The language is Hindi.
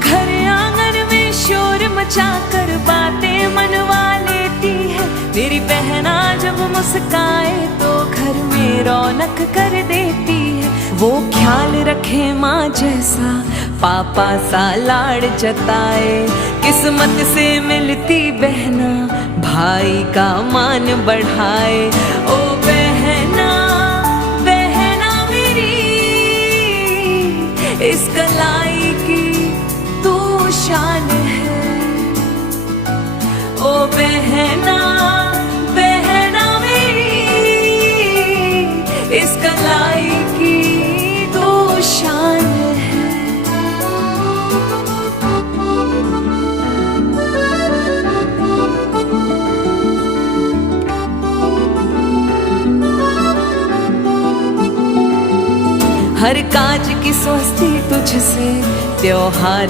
घर आंगन में शोर मचा कर बातें मनवा लेती है। मेरी बहना जब मुस्काए तो घर में रौनक कर देती है। वो ख्याल रखे माँ जैसा, पापा सा लाड़ जताए। किस्मत से मिलती बहना, भाई का मान बढ़ाए। ओ बहना बहना मेरी, इस कलाई की तू शान है। ओ बहना बहना मेरी, इस कलाई की तू शान है। हर काज की स्वस्ति तुझसे, त्योहार